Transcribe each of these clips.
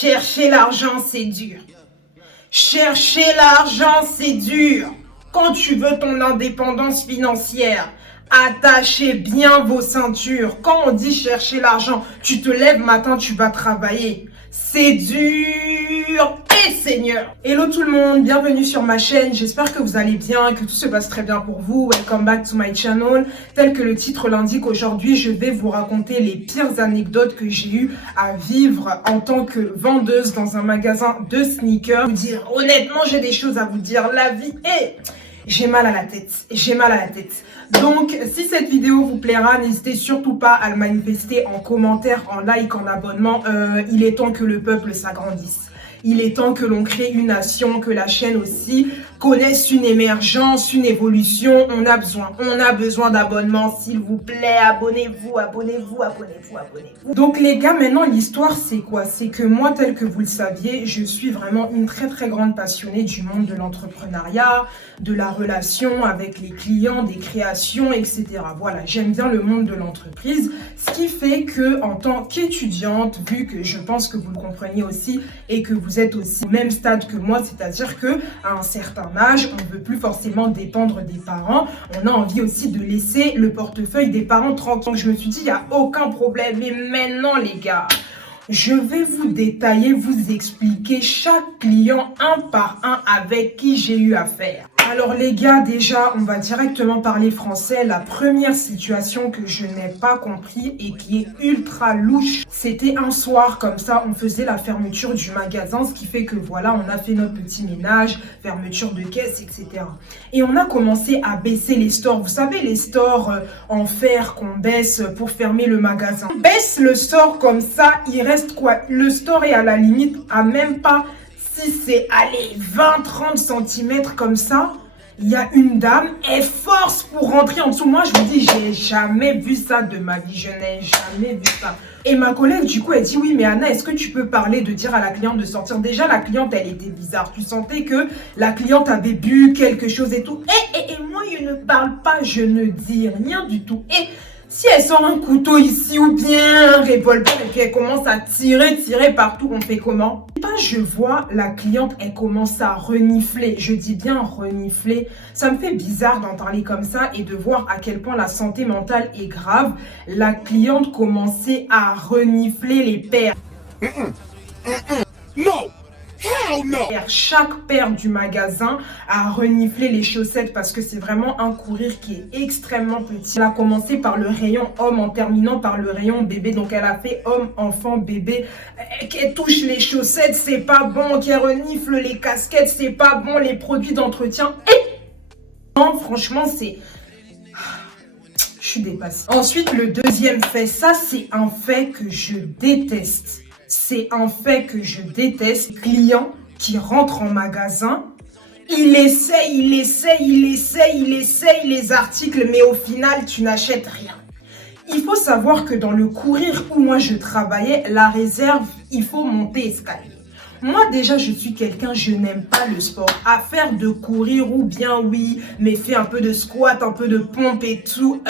Chercher l'argent, c'est dur. Chercher l'argent, c'est dur. Quand tu veux ton indépendance financière, attachez bien vos ceintures. Quand on dit chercher l'argent, tu te lèves matin, tu vas travailler. C'est dur. Et Seigneur. Hello tout le monde, bienvenue sur ma chaîne. J'espère que vous allez bien, que tout se passe très bien pour vous. Welcome back to my channel. Tel que le titre l'indique, aujourd'hui, je vais vous raconter les pires anecdotes que j'ai eu à vivre en tant que vendeuse dans un magasin de sneakers. Vous dire, honnêtement, j'ai des choses à vous dire. La vie est... J'ai mal à la tête. J'ai mal à la tête. Donc, si cette vidéo vous plaira, n'hésitez surtout pas à le manifester en commentaire, en like, en abonnement. Il est temps que le peuple s'agrandisse. Il est temps que l'on crée une nation, que la chaîne aussi connaisse une émergence, une évolution. On a besoin d'abonnements, s'il vous plaît. Abonnez-vous. Donc les gars, maintenant l'histoire c'est quoi? C'est que moi, tel que vous le saviez, je suis vraiment une très grande passionnée du monde de l'entrepreneuriat, de la relation avec les clients, des créations, etc. Voilà, j'aime bien le monde de l'entreprise. Ce qui fait que en tant qu'étudiante, vu que je pense que vous le compreniez aussi et que vous êtes aussi au même stade que moi, c'est-à-dire que à un certain âge, on ne veut plus forcément dépendre des parents. On a envie aussi de laisser le portefeuille des parents tranquille. Donc je me suis dit, il n'y a aucun problème. Mais maintenant, les gars, je vais vous détailler, vous expliquer chaque client un par un avec qui j'ai eu affaire. Alors les gars, déjà, on va directement parler français. La première situation que je n'ai pas compris et qui est ultra louche, c'était un soir comme ça, on faisait la fermeture du magasin, ce qui fait que voilà, on a fait notre petit ménage, fermeture de caisse, etc. Et on a commencé à baisser les stores. Vous savez, les stores en fer qu'on baisse pour fermer le magasin. On baisse le store comme ça, il reste quoi? Le store est à la limite, à même pas... Si c'est, allez, 20-30 cm comme ça, il y a une dame, elle force pour rentrer en dessous. Moi, je vous dis, j'ai jamais vu ça de ma vie. Je n'ai jamais vu ça. Et ma collègue, du coup, elle dit, oui, mais Anna, est-ce que tu peux parler de dire à la cliente de sortir? Déjà, la cliente, elle était bizarre. Tu sentais que la cliente avait bu quelque chose et tout. Et moi, je ne parle pas, je ne dis rien du tout. Et si elle sort un couteau ici ou bien un revolver et qu'elle commence à tirer partout, on fait comment? Je vois la cliente, elle commence à renifler. Je dis bien renifler. Ça me fait bizarre d'en parler comme ça et de voir à quel point la santé mentale est grave. La cliente commençait à renifler les paires. Non! Hell no! Chaque paire du magasin a reniflé les chaussettes parce que c'est vraiment un courir qui est extrêmement petit. Elle a commencé par le rayon homme en terminant par le rayon bébé. Donc elle a fait homme, enfant, bébé. Qu'elle touche les chaussettes, c'est pas bon. Qu'elle renifle les casquettes, c'est pas bon. Les produits d'entretien. Et non, franchement, c'est... Je suis dépassée. Ensuite, le deuxième fait, ça c'est un fait que je déteste. C'est un fait que je déteste. Client qui rentre en magasin, il essaye les articles, mais au final, tu n'achètes rien. Il faut savoir que dans le courir où moi je travaillais, la réserve, il faut monter escalier. Moi déjà, je suis quelqu'un, je n'aime pas le sport. À faire de courir ou bien oui, mais fais un peu de squat, un peu de pompe et tout,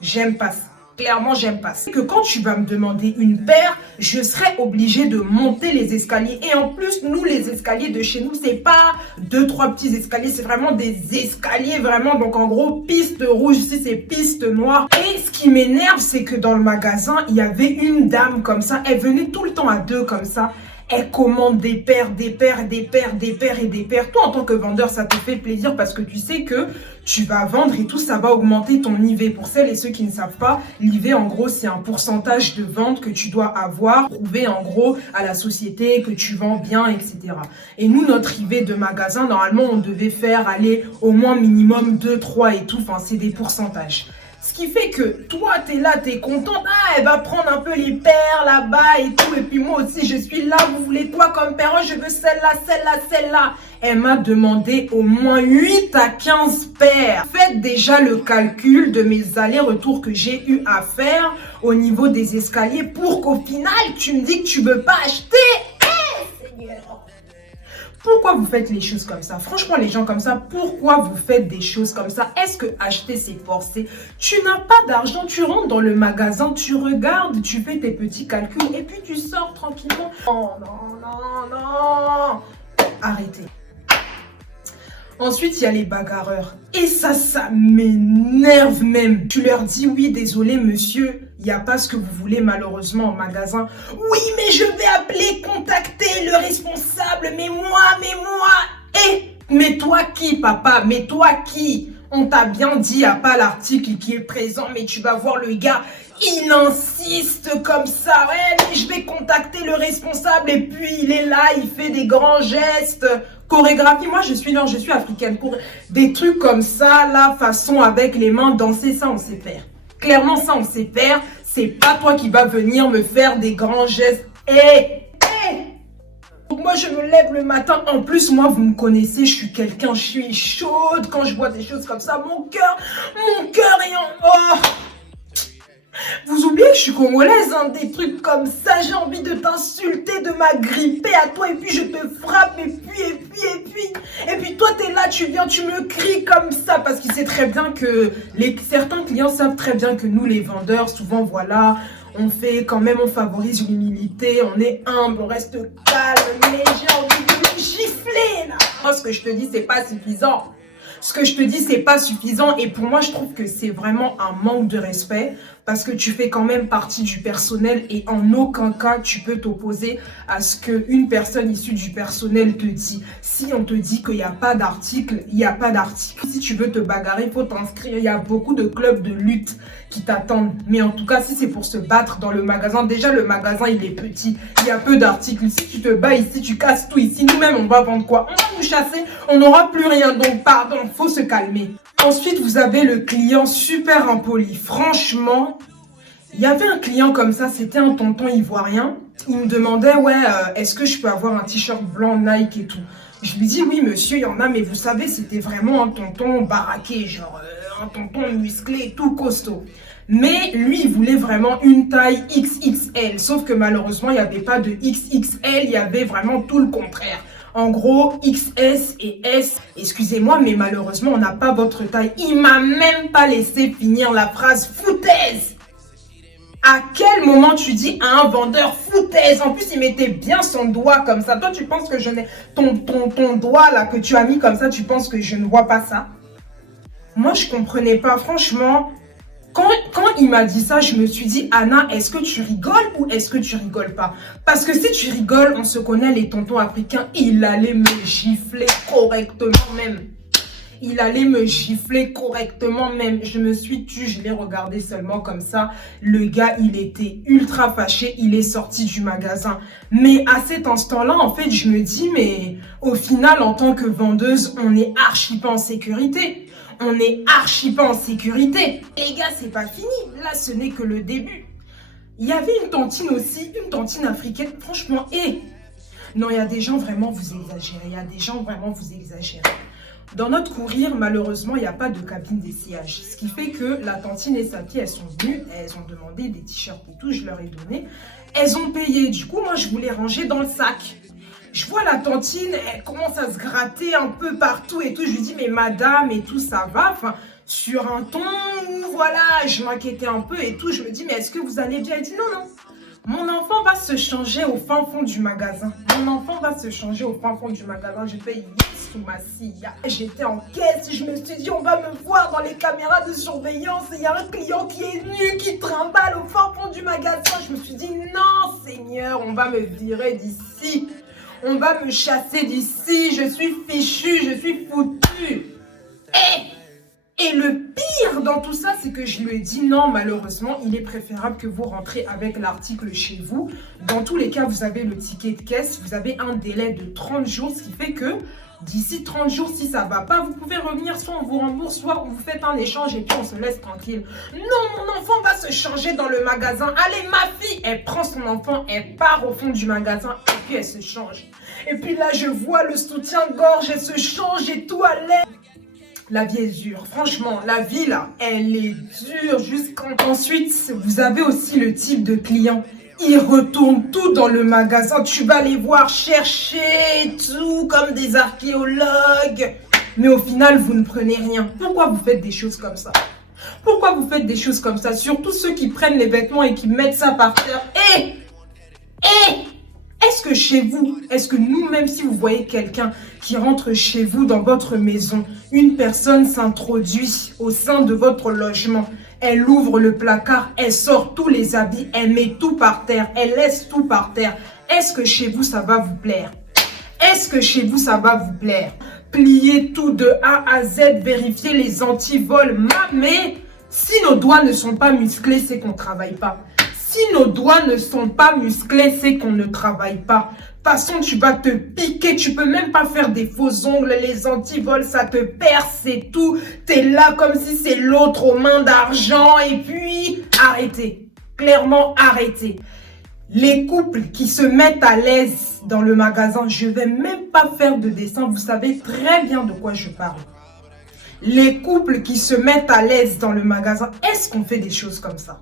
j'aime pas ça. Clairement, j'aime pas. C'est que quand tu vas me demander une paire, je serai obligée de monter les escaliers. Et en plus, nous, les escaliers de chez nous, c'est pas 2-3 petits escaliers, c'est vraiment des escaliers, vraiment. Donc, en gros, piste rouge, ici, c'est piste noire. Et ce qui m'énerve, c'est que dans le magasin, il y avait une dame comme ça. Elle venait tout le temps à deux comme ça. Elle commande des paires. Toi, en tant que vendeur, ça te fait plaisir parce que tu sais que tu vas vendre et tout, ça va augmenter ton IV. Pour celles et ceux qui ne savent pas, l'IV, en gros, c'est un pourcentage de vente que tu dois avoir, prouver en gros à la société que tu vends bien, etc. Et nous, notre IV de magasin, normalement, on devait faire aller au moins minimum 2, 3 et tout. Enfin, c'est des pourcentages. Ce qui fait que toi, t'es là, t'es contente. Ah, elle va prendre un peu les paires là-bas et tout. Et puis moi aussi, je suis là. Vous voulez quoi comme paire? Oh, je veux celle-là. Elle m'a demandé au moins 8 à 15 paires. Faites déjà le calcul de mes allers-retours que j'ai eu à faire au niveau des escaliers pour qu'au final, tu me dis que tu veux pas acheter. Seigneur. Pourquoi vous faites les choses comme ça? Franchement, les gens comme ça, pourquoi vous faites des choses comme ça? Est-ce que acheter, c'est forcé? Tu n'as pas d'argent, tu rentres dans le magasin, tu regardes, tu fais tes petits calculs et puis tu sors tranquillement. Oh non, non, non! Arrêtez. Ensuite, il y a les bagarreurs. Et ça m'énerve même. Tu leur dis, oui, désolé, monsieur, il n'y a pas ce que vous voulez malheureusement au magasin. Oui, mais je vais appeler, contacter le responsable. Mais moi. Mais toi qui, papa? Mais toi qui? On t'a bien dit, il n'y a pas l'article qui est présent, mais tu vas voir le gars. Il insiste comme ça. Ouais, mais je vais contacter le responsable. Et puis, il est là, il fait des grands gestes. Chorégraphie, moi je suis africaine. Pour des trucs comme ça, la façon avec les mains, danser, ça on sait faire. Clairement, ça on sait faire. C'est pas toi qui vas venir me faire des grands gestes. Donc moi je me lève le matin. En plus, moi vous me connaissez, je suis quelqu'un, je suis chaude quand je vois des choses comme ça. Mon cœur est en... Oh. Vous oubliez, je suis congolaise, hein, des trucs comme ça, j'ai envie de t'insulter, de m'agripper à toi, et puis je te frappe, et puis toi t'es là, tu viens, tu me cries comme ça, parce qu'il sait très bien que, certains clients savent très bien que nous les vendeurs, souvent voilà, on fait quand même, on favorise l'humilité, on est humble, on reste calme, mais j'ai envie de me gifler là. Moi, ce que je te dis, c'est pas suffisant. Ce que je te dis, c'est pas suffisant et pour moi, je trouve que c'est vraiment un manque de respect parce que tu fais quand même partie du personnel et en aucun cas, tu peux t'opposer à ce qu'une personne issue du personnel te dit. Si on te dit qu'il n'y a pas d'article, il n'y a pas d'article. Si tu veux te bagarrer, il faut t'inscrire. Il y a beaucoup de clubs de lutte qui t'attendent. Mais en tout cas, si c'est pour se battre dans le magasin, déjà le magasin, il est petit. Il y a peu d'articles. Si tu te bats ici, tu casses tout ici. Nous-mêmes, on va vendre quoi? On va nous chasser, on n'aura plus rien. Donc, pardon, faut se calmer. Ensuite, vous avez le client super impoli. Franchement, il y avait un client comme ça, c'était un tonton ivoirien. Il me demandait, ouais, est-ce que je peux avoir un t-shirt blanc Nike et tout? Je lui dis, oui, monsieur, il y en a, mais vous savez, c'était vraiment un tonton baraqué, genre un tonton musclé et tout costaud. Mais lui, il voulait vraiment une taille XXL. Sauf que malheureusement, il n'y avait pas de XXL, il y avait vraiment tout le contraire. En gros, XS et S, excusez-moi, mais malheureusement, on n'a pas votre taille. Il m'a même pas laissé finir la phrase foutaise. À quel moment tu dis à un vendeur foutaise? En plus, il mettait bien son doigt comme ça. Toi, tu penses que je n'ai... Ton doigt là que tu as mis comme ça, tu penses que je ne vois pas ça? Moi, je comprenais pas. Franchement, quand il m'a dit ça, je me suis dit, Anna, est-ce que tu rigoles ou est-ce que tu rigoles pas? Parce que si tu rigoles, on se connaît les tontons africains, il allait me gifler correctement même. Il allait me gifler correctement même. Je me suis tue, je l'ai regardé seulement comme ça. Le gars, il était ultra fâché. Il est sorti du magasin. Mais à cet instant-là, en fait, je me dis, mais au final, en tant que vendeuse, on est archi pas en sécurité. On est archi pas en sécurité. Les gars, c'est pas fini. Là, ce n'est que le début. Il y avait une tantine aussi, une tantine africaine. Franchement, non, il y a des gens vraiment, vous exagérez. Il y a des gens vraiment, vous exagérez. Dans notre courir, malheureusement, il n'y a pas de cabine d'essayage. Ce qui fait que la tantine et sa fille, elles sont venues, elles ont demandé des t-shirts et tout, je leur ai donné. Elles ont payé. Du coup, moi, je voulais ranger dans le sac. Je vois la tantine, elle commence à se gratter un peu partout et tout. Je lui dis, mais madame et tout, ça va? Enfin, sur un ton où, voilà, je m'inquiétais un peu et tout. Je me dis, mais est-ce que vous allez bien? Elle dit, non, non. Mon enfant va se changer au fin fond du magasin. Mon enfant va se changer au fin fond du magasin. Je fais yes sous ma scie. J'étais en caisse. Je me suis dit, on va me voir dans les caméras de surveillance. Et il y a un client qui est nu, qui trimballe au fin fond du magasin. Je me suis dit, non, Seigneur, on va me virer d'ici. On va me chasser d'ici. Je suis fichu, je suis foutu. Et le pire dans tout ça, c'est que je lui ai dit non, malheureusement, il est préférable que vous rentrez avec l'article chez vous. Dans tous les cas, vous avez le ticket de caisse, vous avez un délai de 30 jours, ce qui fait que d'ici 30 jours, si ça ne va pas, vous pouvez revenir, soit on vous rembourse, soit vous faites un échange et puis on se laisse tranquille. Non, mon enfant va se changer dans le magasin. Allez, ma fille, elle prend son enfant, elle part au fond du magasin et puis elle se change. Et puis là, je vois le soutien-gorge, elle se change et tout à l'aise. La vie est dure. Franchement, la vie là, elle est dure jusqu'en... Ensuite, vous avez aussi le type de client. Ils retournent tout dans le magasin. Tu vas les voir chercher tout comme des archéologues. Mais au final, vous ne prenez rien. Pourquoi vous faites des choses comme ça? Pourquoi vous faites des choses comme ça? Surtout ceux qui prennent les vêtements et qui mettent ça par terre. Est-ce que chez vous, est-ce que nous, même si vous voyez quelqu'un qui rentre chez vous dans votre maison, une personne s'introduit au sein de votre logement, elle ouvre le placard, elle sort tous les habits, elle met tout par terre, elle laisse tout par terre. Est-ce que chez vous, ça va vous plaire? Est-ce que chez vous, ça va vous plaire? Plier tout de A à Z, vérifier les antivols. Mais si nos doigts ne sont pas musclés, c'est qu'on ne travaille pas. Si nos doigts ne sont pas musclés, c'est qu'on ne travaille pas. De toute façon, tu vas te piquer, tu peux même pas faire des faux ongles, les antivols, ça te perce, c'est tout. T'es là comme si c'est l'autre aux mains d'argent et puis arrêtez. Clairement, arrêtez. Les couples qui se mettent à l'aise dans le magasin, je vais même pas faire de dessin, vous savez très bien de quoi je parle. Les couples qui se mettent à l'aise dans le magasin, est-ce qu'on fait des choses comme ça?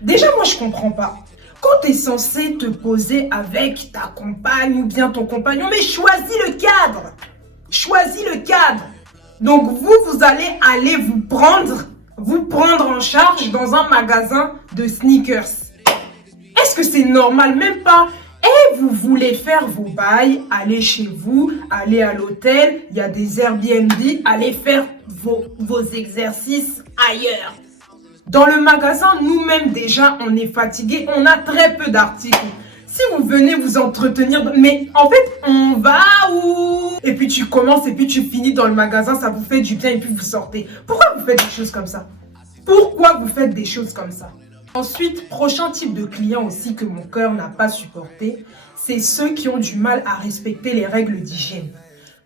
Déjà, moi, je comprends pas. Quand tu es censé te poser avec ta compagne ou bien ton compagnon, mais choisis le cadre. Choisis le cadre. Donc, vous allez vous prendre en charge dans un magasin de sneakers. Est-ce que c'est normal? Même pas. Et vous voulez faire vos bails, allez chez vous, allez à l'hôtel, il y a des Airbnb, allez faire vos exercices ailleurs. Dans le magasin, nous-mêmes déjà, on est fatigués, on a très peu d'articles. Si vous venez vous entretenir, mais en fait, on va où? Et puis tu commences et puis tu finis dans le magasin, ça vous fait du bien et puis vous sortez. Pourquoi vous faites des choses comme ça? Pourquoi vous faites des choses comme ça? Ensuite, prochain type de client aussi que mon cœur n'a pas supporté, c'est ceux qui ont du mal à respecter les règles d'hygiène.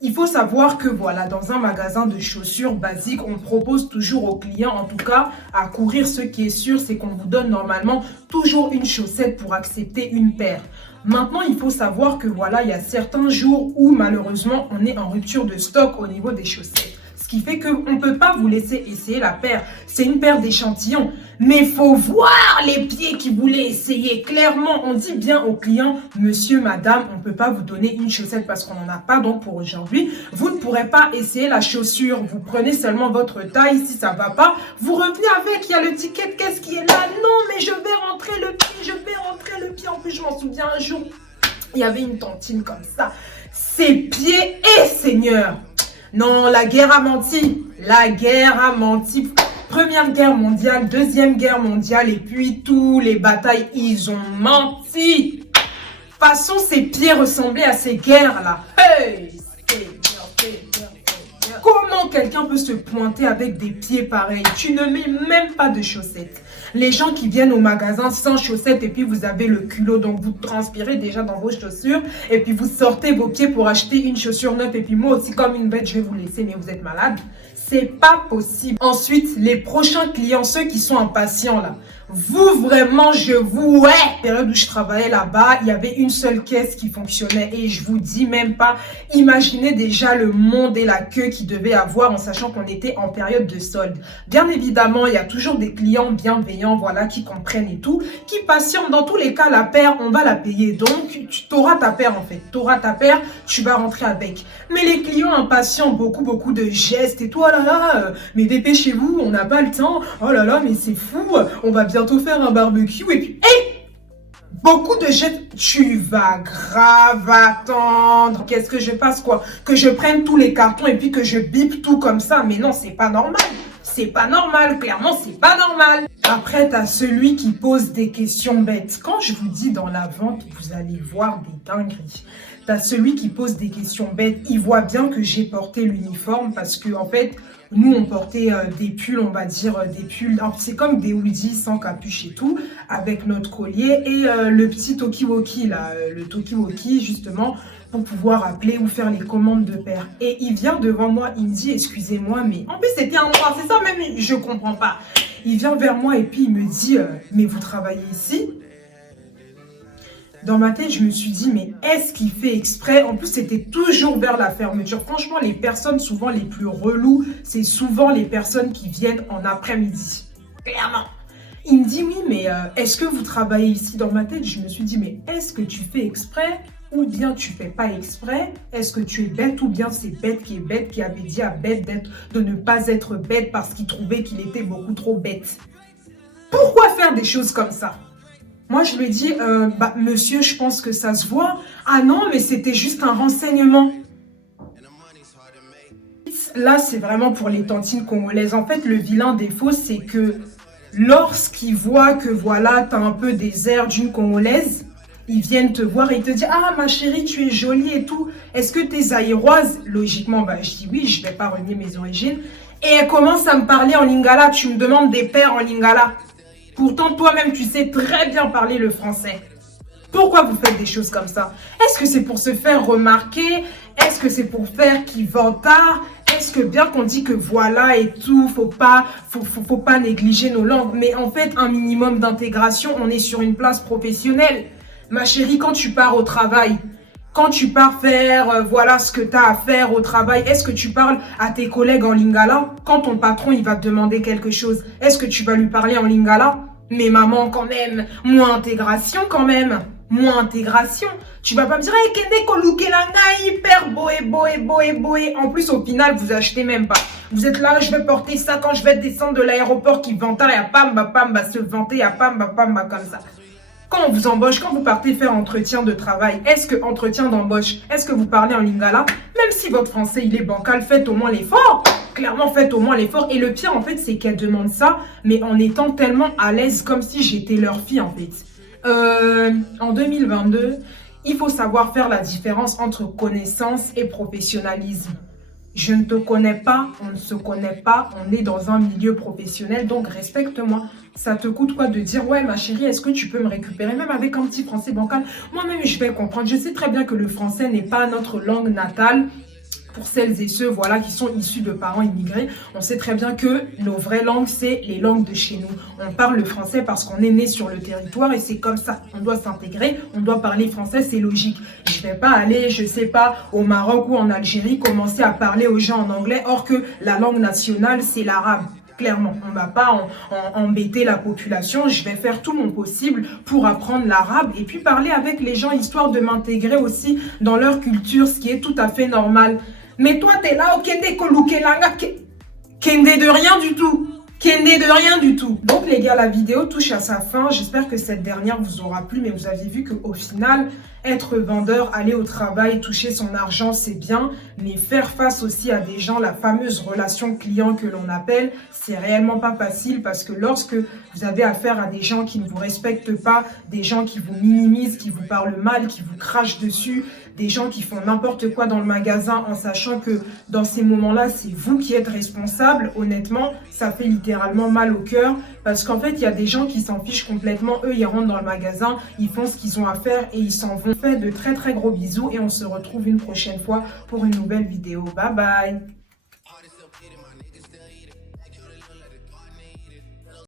Il faut savoir que voilà, dans un magasin de chaussures basiques, on propose toujours aux clients, en tout cas, à courir. Ce qui est sûr, c'est qu'on vous donne normalement toujours une chaussette pour accepter une paire. Maintenant, il faut savoir que voilà, il y a certains jours où malheureusement, on est en rupture de stock au niveau des chaussettes. Ce qui fait qu'on ne peut pas vous laisser essayer la paire. C'est une paire d'échantillons. Mais il faut voir les pieds qui voulaient essayer. Clairement, on dit bien aux clients, monsieur, madame, on ne peut pas vous donner une chaussette parce qu'on n'en a pas. Donc pour aujourd'hui, vous ne pourrez pas essayer la chaussure. Vous prenez seulement votre taille. Si ça ne va pas, vous revenez avec. Il y a le ticket de caisse qui est là. Non, mais je vais rentrer le pied. Je vais rentrer le pied. En plus, je m'en souviens un jour, il y avait une tantine comme ça. Ses pieds, Seigneur. Non, la guerre a menti. La guerre a menti. Première guerre mondiale, deuxième guerre mondiale, et puis tous les batailles, ils ont menti. De toute façon, ces pieds ressemblaient à ces guerres-là. Hey! Comment quelqu'un peut se pointer avec des pieds pareils? Tu ne mets même pas de chaussettes. Les gens qui viennent au magasin sans chaussettes et puis vous avez le culot, donc vous transpirez déjà dans vos chaussures et puis vous sortez vos pieds pour acheter une chaussure neuve et puis moi aussi comme une bête je vais vous laisser, mais vous êtes malade. C'est pas possible. Ensuite, les prochains clients, ceux qui sont impatients là, vous vraiment, période où je travaillais là-bas, il y avait une seule caisse qui fonctionnait et je vous dis même pas, imaginez déjà le monde et la queue qu'il devait avoir en sachant qu'on était en période de solde. Bien évidemment, il y a toujours des clients bienveillants, voilà, qui comprennent et tout, qui patientent. Dans tous les cas, la paire, on va la payer. Donc, tu auras ta paire en fait. Tu auras ta paire, tu vas rentrer avec. Mais les clients impatients, beaucoup de gestes et tout, oh là là, mais dépêchez-vous, on n'a pas le temps. Oh là là, mais c'est fou, on va bientôt faire un barbecue et puis, beaucoup de gestes. Tu vas grave attendre. Qu'est-ce que je fasse quoi? Que je prenne tous les cartons et puis que je bip tout comme ça? Mais non, c'est pas normal. C'est pas normal, clairement, c'est pas normal. Après, t'as celui qui pose des questions bêtes. Quand je vous dis dans la vente, vous allez voir des dingueries. T'as celui qui pose des questions bêtes. Il voit bien que j'ai porté l'uniforme parce que, en fait, nous, on portait des pulls, on va dire, des pulls. C'est comme des hoodies sans capuche et tout, avec notre collier et le petit talkie-walkie, là, le talkie-walkie, justement, pour pouvoir appeler ou faire les commandes de paire. Et il vient devant moi, il me dit, excusez-moi, mais en plus, c'était un noir, c'est ça même, je comprends pas. Il vient vers moi et puis il me dit, mais vous travaillez ici? Dans ma tête, je me suis dit, mais est-ce qu'il fait exprès? En plus, c'était toujours vers la fermeture. Franchement, les personnes souvent les plus reloues, c'est souvent les personnes qui viennent en après-midi. Clairement. Il me dit oui, mais est-ce que vous travaillez ici? Dans ma tête, je me suis dit, mais est-ce que tu fais exprès ou bien tu fais pas exprès? Est-ce que tu es bête ou bien c'est Bête qui avait dit à Bête de ne pas être bête parce qu'il trouvait qu'il était beaucoup trop bête? Pourquoi faire des choses comme ça? Moi, je lui ai dit, monsieur, je pense que ça se voit. Ah non, mais c'était juste un renseignement. Là, c'est vraiment pour les tantines congolaises. En fait, le vilain défaut, c'est que lorsqu'ils voient que voilà, tu as un peu des airs d'une congolaise, ils viennent te voir et ils te disent, ah ma chérie, tu es jolie et tout. Est-ce que tu es zaïroise? Logiquement, je dis oui, je ne vais pas renier mes origines. Et elle commence à me parler en lingala. Tu me demandes des pères en lingala. Pourtant, toi-même, tu sais très bien parler le français. Pourquoi vous faites des choses comme ça? Est-ce que c'est pour se faire remarquer? Est-ce que c'est pour faire qui vantard? Est-ce que bien qu'on dit que voilà et tout, faut pas négliger nos langues, mais en fait, un minimum d'intégration, on est sur une place professionnelle. Ma chérie, quand tu pars au travail, quand tu pars faire voilà ce que tu as à faire au travail, est-ce que tu parles à tes collègues en lingala? Quand ton patron il va te demander quelque chose, est-ce que tu vas lui parler en lingala? Mais maman, quand même, moins intégration quand même. Moins intégration. Tu vas pas me dire, hey, Kende Kolukelanga, hyper boé. En plus, au final, vous achetez même pas. Vous êtes là, je vais porter ça quand je vais descendre de l'aéroport qui vantard et à pamba, se vanter, à pamba, comme ça. Quand on vous embauche, quand vous partez faire entretien de travail, est-ce que entretien d'embauche, est-ce que vous parlez en lingala? Même si votre français, il est bancal, faites au moins l'effort. Clairement, faites au moins l'effort. Et le pire, en fait, c'est qu'elle demande ça, mais en étant tellement à l'aise, comme si j'étais leur fille, en fait. En 2022, il faut savoir faire la différence entre connaissance et professionnalisme. Je ne te connais pas, on ne se connaît pas, on est dans un milieu professionnel, donc respecte-moi. Ça te coûte quoi de dire, ouais ma chérie, est-ce que tu peux me récupérer, même avec un petit français bancal? Moi-même, je vais comprendre. Je sais très bien que le français n'est pas notre langue natale. Pour celles et ceux voilà, qui sont issus de parents immigrés, on sait très bien que nos vraies langues, c'est les langues de chez nous. On parle le français parce qu'on est né sur le territoire et c'est comme ça. On doit s'intégrer, on doit parler français, c'est logique. Je ne vais pas aller, je sais pas, au Maroc ou en Algérie, commencer à parler aux gens en anglais, or que la langue nationale, c'est l'arabe. Clairement, on ne va pas embêter la population. Je vais faire tout mon possible pour apprendre l'arabe et puis parler avec les gens, histoire de m'intégrer aussi dans leur culture, ce qui est tout à fait normal. Mais toi, t'es là, au Kende Kolukelanga, Kende de rien du tout. Kende de rien du tout. Donc les gars, la vidéo touche à sa fin. J'espère que cette dernière vous aura plu, mais vous avez vu qu'au final, être vendeur, aller au travail, toucher son argent, c'est bien. Mais faire face aussi à des gens, la fameuse relation client que l'on appelle, c'est réellement pas facile parce que lorsque vous avez affaire à des gens qui ne vous respectent pas, des gens qui vous minimisent, qui vous parlent mal, qui vous crachent dessus, des gens qui font n'importe quoi dans le magasin en sachant que dans ces moments-là, c'est vous qui êtes responsable, honnêtement, ça fait littéralement mal au cœur parce qu'en fait, il y a des gens qui s'en fichent complètement. Eux, ils rentrent dans le magasin, ils font ce qu'ils ont à faire et ils s'en vont. Fait de très très gros bisous et on se retrouve une prochaine fois pour une nouvelle vidéo. Bye bye!